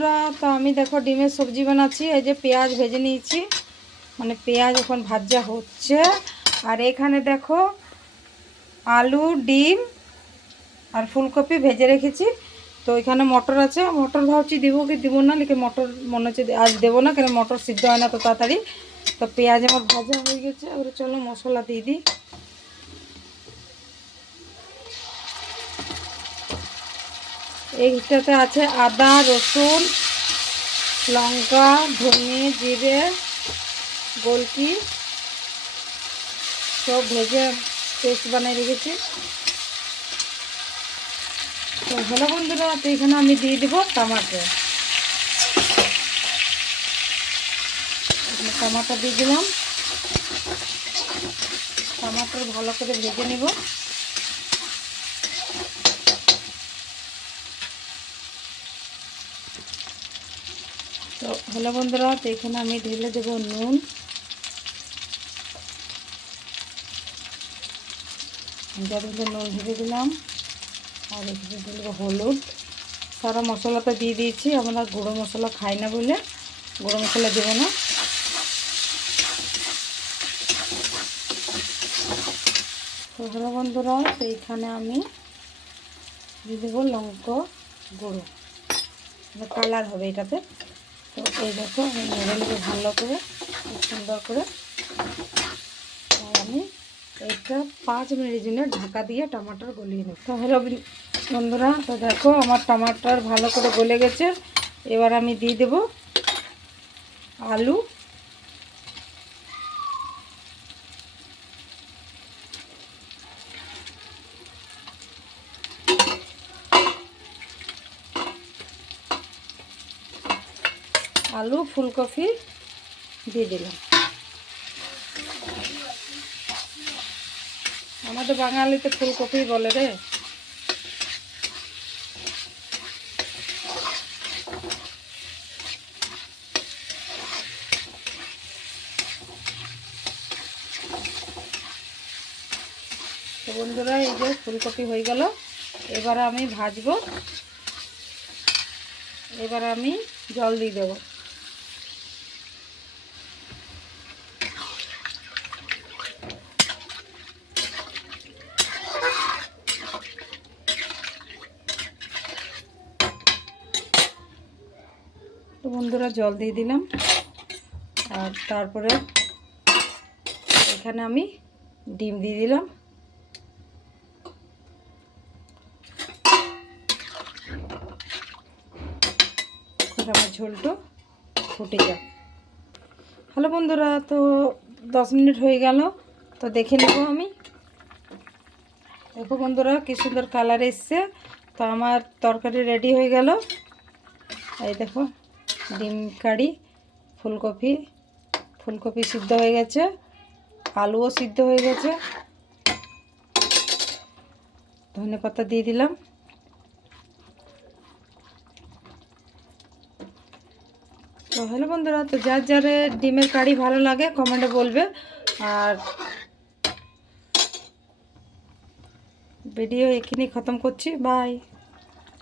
বন্ধুরা, তো আমি দেখো ডিমের সবজি বানাচ্ছি। এই যে পেঁয়াজ ভেজে নিয়েছি, মানে পেঁয়াজ এখন ভাজা হচ্ছে। আর এখানে দেখো আলু, ডিম আর ফুলকপি ভেজে রেখেছি। তো এখানে মটর আছে, মটর ভাবছি দিব কি দিব না, লিখে মটর মনে হচ্ছে আজ দেবো না, কেন মটর সিদ্ধ হয় না তো তাড়াতাড়ি। তো পেঁয়াজ আমার ভাজা হয়ে গেছে, এবারে চলো মশলা দিয়ে দিই। এইটাতে আছে আদা, রসুন, লঙ্কা, ধনে, জিরে, গোলকি সব ভেজে পেস্ট বানিয়ে রেখেছি। তো হলো বন্ধুরা, তো এখানে আমি দিয়ে দেবো টমাটো। টমাটো দিয়ে দিলাম, টমাটো ভালো করে ভেজে নেব। তো হলো বন্ধুরা, তো এখানে আমি ঢেলে দেবো নুন, নুন ঢেলে দিলাম। আর এখানে দেবো হলুদ। সারা মশলাটা দিয়ে দিয়েছি, আমরা গুঁড়ো মশলা খাই না বলে গুঁড়ো মশলা দেবো না। তো হলো বন্ধুরা, তো এইখানে আমি দিয়ে দেবো লঙ্কা গুঁড়ো, কালার হবে এটাতে। তো এই দেখো আমি নেড়ে নেবো ভালো করে, খুব সুন্দর করে। আর আমি এটা 5 মিনিটের জন্য ঢাকা দিয়ে টমাটোর গলিয়ে নেব। তো হলো বন্ধুরা, তো দেখো আমার টমাটোর ভালো করে গলে গেছে। এবার আমি দিয়ে দেব আলু, ফুলকপি দিয়ে দিলাম। আমাদের বাঙালিতে ফুলকপি বলে রে। তো বন্ধুরা, এই যে ফুলকপি হয়ে গেল, এবার আমি ভাজবো। এবার আমি জল দিয়ে দেবো। তো বন্ধুরা, জল দিয়ে দিলাম। আর তারপরে এখানে আমি ডিম দিয়ে দিলাম। আমার ঝোলটা ফুটে যাক। হ্যালো বন্ধুরা, তো 10 মিনিট হয়ে গেল। তো দেখে নেব আমি। দেখো বন্ধুরা, কি সুন্দর কালার এসছে। তো আমার তরকারি রেডি হয়ে গেল। এই দেখো ডিম কারি, ফুলকপি সিদ্ধ হয়ে গেছে, আলুও সিদ্ধ হয়ে গেছে। ধনেপাতা দিয়ে দিলাম। তো হ্যালো বন্ধুরা, তো যার যার ডিমের কারি ভালো লাগে কমেন্টে বলবে। আর ভিডিও এখানেই খতম করছি, বাই।